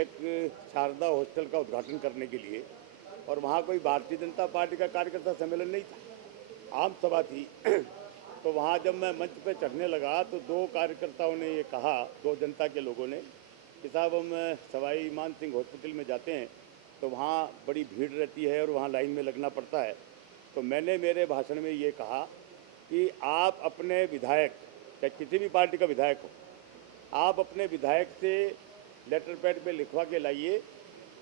एक शारदा हॉस्टल का उद्घाटन करने के लिए, और वहाँ कोई भारतीय जनता पार्टी का कार्यकर्ता सम्मेलन नहीं था, आम सभा थी। तो वहाँ जब मैं मंच पे चढ़ने लगा तो दो कार्यकर्ताओं ने ये कहा, दो जनता के लोगों ने, कि साहब हम सवाई मान सिंह हॉस्पिटल में जाते हैं तो वहाँ बड़ी भीड़ रहती है और वहाँ लाइन में लगना पड़ता है। तो मैंने मेरे भाषण में ये कहा कि आप अपने विधायक, चाहे किसी भी पार्टी का विधायक हो, आप अपने विधायक से लेटर पैड पे लिखवा के लाइए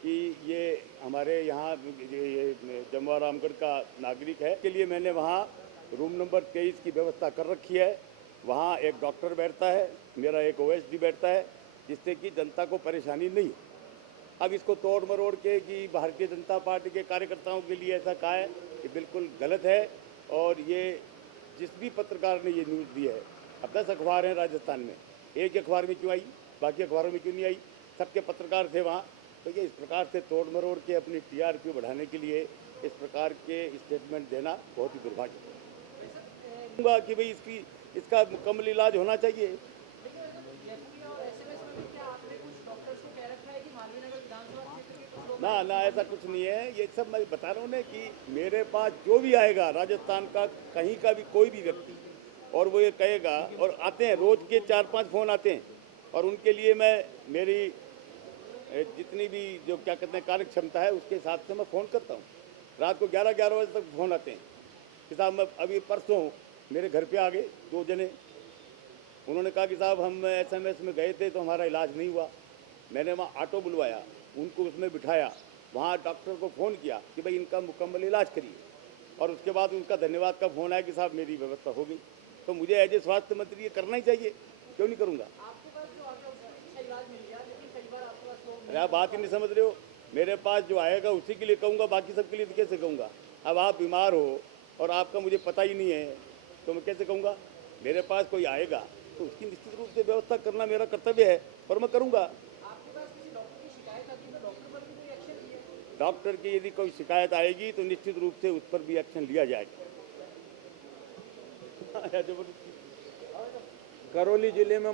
कि ये हमारे यहाँ ये जमुआ रामगढ़ का नागरिक है। के लिए मैंने वहाँ रूम नंबर 23 की व्यवस्था कर रखी है। वहाँ एक डॉक्टर बैठता है, मेरा एक ओएसडी बैठता है, जिससे कि जनता को परेशानी नहीं। अब इसको तोड़ मरोड़ के कि भारतीय जनता पार्टी के कार्यकर्ताओं के लिए ऐसा कहा है, ये बिल्कुल गलत है। और ये जिस भी पत्रकार ने ये न्यूज़ दी है, अब 10 अखबार हैं राजस्थान में, एक अखबार में क्यों आई, बाकी अखबारों में क्यों नहीं आई? सबके पत्रकार थे वहाँ। तो ये इस प्रकार से तोड़ मरोड़ के अपनी टीआरपी बढ़ाने के लिए इस प्रकार के स्टेटमेंट देना बहुत ही दुर्भाग्यपूर्ण है कि भाई इसका मुकम्मल इलाज होना चाहिए। ना ना, ऐसा कुछ नहीं है। ये सब मैं बता रहा हूँ ना कि मेरे पास जो भी आएगा राजस्थान का, कहीं का भी कोई भी व्यक्ति, और वो ये कहेगा, और आते हैं रोज़ के 4-5 फ़ोन आते हैं, और उनके लिए मैं मेरी जितनी भी जो क्या कहते हैं कार्य क्षमता है उसके हिसाब से मैं फ़ोन करता हूँ। रात को 11-11 बजे तक फ़ोन आते हैं कि साहब मैं अभी परसों मेरे घर पे आ गए 2 जने, उन्होंने कहा कि साहब हम एसएमएस में गए थे तो हमारा इलाज नहीं हुआ। मैंने वहाँ ऑटो बुलवाया, उनको उसमें बिठाया, वहाँ डॉक्टर को फ़ोन किया कि भाई इनका मुकम्मल इलाज करिए, और उसके बाद उनका धन्यवाद का फ़ोन आया कि साहब मेरी व्यवस्था हो गई। तो मुझे एज ए स्वास्थ्य मंत्री ये करना ही चाहिए, क्यों नहीं करूँगा? अरे आप बात ही नहीं समझ रहे हो। मेरे पास जो आएगा उसी के लिए कहूँगा, बाकी सबके लिए कैसे कहूँगा? अब आप बीमार हो और आपका मुझे पता ही नहीं है तो मैं कैसे कहूँगा? मेरे पास कोई आएगा तो उसकी निश्चित रूप से व्यवस्था करना मेरा कर्तव्य है और मैं करूँगा। डॉक्टर की यदि कोई शिकायत आएगी तो निश्चित रूप से उस पर भी एक्शन लिया जाएगा। करौली जिले में